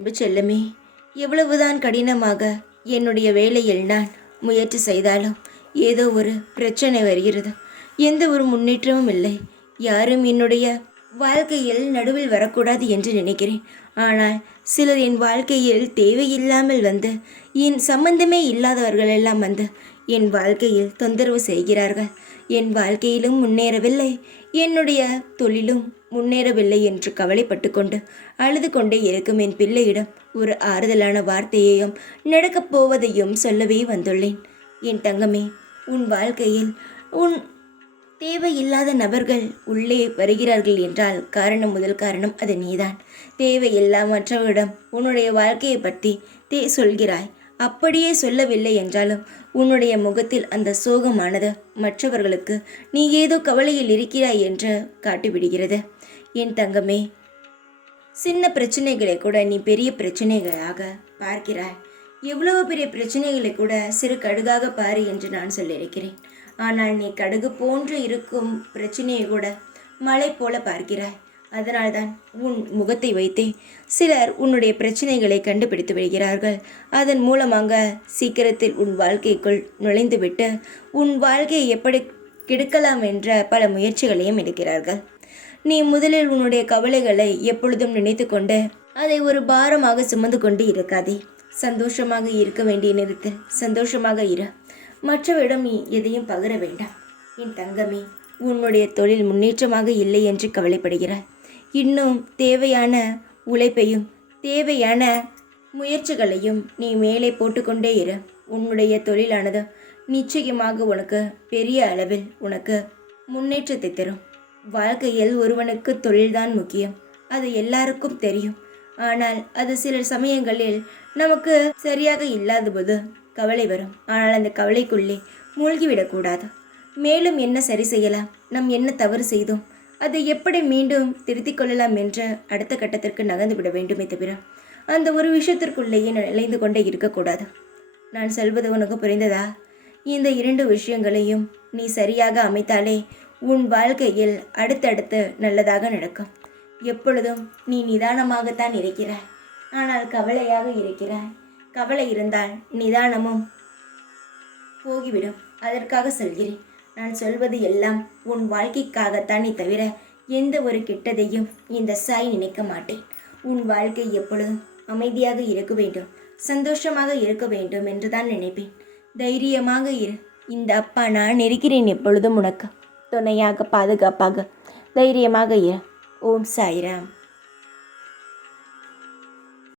அன்பு செல்லமே, எவ்வளவுதான் கடினமாக என்னுடைய வேலையில் நான் முயற்சி செய்தாலும் ஏதோ ஒரு பிரச்சனை வருகிறது. எந்த ஒரு முன்னேற்றமும் இல்லை. யாரும் என்னுடைய வாழ்க்கையில் நடுவில் வரக்கூடாது என்று நினைக்கிறேன். ஆனால் சிலர் என் வாழ்க்கையில் தேவையில்லாமல் வந்து என் சம்பந்தமே இல்லாதவர்கள் எல்லாம் வந்து என் வாழ்க்கையில் தொந்தரவு செய்கிறார்கள். என் வாழ்க்கையிலும் முன்னேறவில்லை, என்னுடைய தொழிலும் முன்னேறவில்லை என்று கவலைப்பட்டு கொண்டு அழுது கொண்டே இருக்கும் என் பிள்ளையிடம் ஒரு ஆறுதலான வார்த்தையையும் நடக்கப் போவதையும் சொல்லவே வந்துள்ளேன். என் தங்கமே, உன் வாழ்க்கையில் உன் தேவையில்லாத நபர்கள் உள்ளே வருகிறார்கள் என்றால் முதல் காரணம் அது நீதான். தேவையில்லா மற்றவரிடம் உன்னுடைய வாழ்க்கையை பற்றி சொல்கிறாய். அப்படியே சொல்லவில்லை என்றாலும் உன்னுடைய முகத்தில் அந்த சோகமானது மற்றவர்களுக்கு நீ ஏதோ கவலையில் இருக்கிறாய் என்று காட்டிவிடுகிறது. என் தங்கமே, சின்ன பிரச்சனைகளை கூட நீ பெரிய பிரச்சனைகளாக பார்க்கிறாய். எவ்வளவு பெரிய பிரச்சனைகளை கூட சிறு கடுகாக பாரு என்று நான் சொல்லியிருக்கிறேன். ஆனால் நீ கடுகு போன்று இருக்கும் பிரச்சனையை கூட மலை போல பார்க்கிறாய். அதனால்தான் உன் முகத்தை வைத்தே சிலர் உன்னுடைய பிரச்சனைகளை கண்டுபிடித்து விடுகிறார்கள். அதன் மூலமாக சீக்கிரத்தில் உன் வாழ்க்கைக்குள் நுழைந்துவிட்டு உன் வாழ்க்கையை எப்படி கெடுக்கலாம் என்ற பல முயற்சிகளையும் எடுக்கிறார்கள். நீ முதலில் உன்னுடைய கவலைகளை எப்பொழுதும் நினைத்து கொண்டு அதை ஒரு பாரமாக சுமந்து கொண்டு இருக்காதே. சந்தோஷமாக இருக்க வேண்டிய நேரத்தில் சந்தோஷமாக இரு. மற்றவரிடம் நீ எதையும் பகிர வேண்டாம். என் தங்கமே, உன்னுடைய தொழில் முன்னேற்றமாக இல்லை என்று கவலைப்படுகிறாய். இன்னும் தேவையான உழைப்பையும் தேவையான முயற்சிகளையும் நீ மேலே போட்டுக்கொண்டே இரு. உன்னுடைய தொழிலானது நிச்சயமாக உனக்கு பெரிய அளவில் உனக்கு முன்னேற்றத்தை தரும். வாழ்க்கையில் ஒருவனுக்கு தொழில்தான் முக்கியம், அது எல்லாருக்கும் தெரியும். ஆனால் அது சில சமயங்களில் நமக்கு சரியாக இல்லாத போது கவலை வரும். ஆனால் அந்த கவலைக்குள்ளே மூழ்கிவிடக்கூடாது. மேலும் என்ன சரி செய்யலாம், நாம் என்ன தவறு செய்தோம், அதை எப்படி மீண்டும் திருத்திக் கொள்ளலாம் என்ற அடுத்த கட்டத்திற்கு நகர்ந்து விட வேண்டுமே தவிர அந்த ஒரு விஷயத்திற்குள்ளேயே நிலைந்து கொண்டே இருக்கக்கூடாது. நான் சொல்வது உனக்கு புரிந்ததா? இந்த 2 விஷயங்களையும் நீ சரியாக அமைத்தாலே உன் வாழ்க்கையில் அடுத்தடுத்து நல்லதாக நடக்கும். எப்பொழுதும் நீ நிதானமாகத்தான் இருக்கிறாய், ஆனால் கவலையாக இருக்கிறாய். கவலை இருந்தால் நிதானமும் போகிவிடும். அதற்காக சொல்கிறேன். நான் சொல்வது எல்லாம் உன் வாழ்க்கைக்காகத்தானே தவிர எந்த ஒரு கெட்டதையும் இந்த சாய் நினைக்க மாட்டேன். உன் வாழ்க்கை எப்பொழுதும் அமைதியாக இருக்க வேண்டும், சந்தோஷமாக இருக்க வேண்டும் என்று தான் நினைப்பேன். தைரியமாக இரு. இந்த அப்பா நான் இருக்கிறேன் எப்பொழுதும் உனக்கு துணையாக, பாதுகாப்பாக. தைரியமாக இரு. ஓம் சாய்ராம்.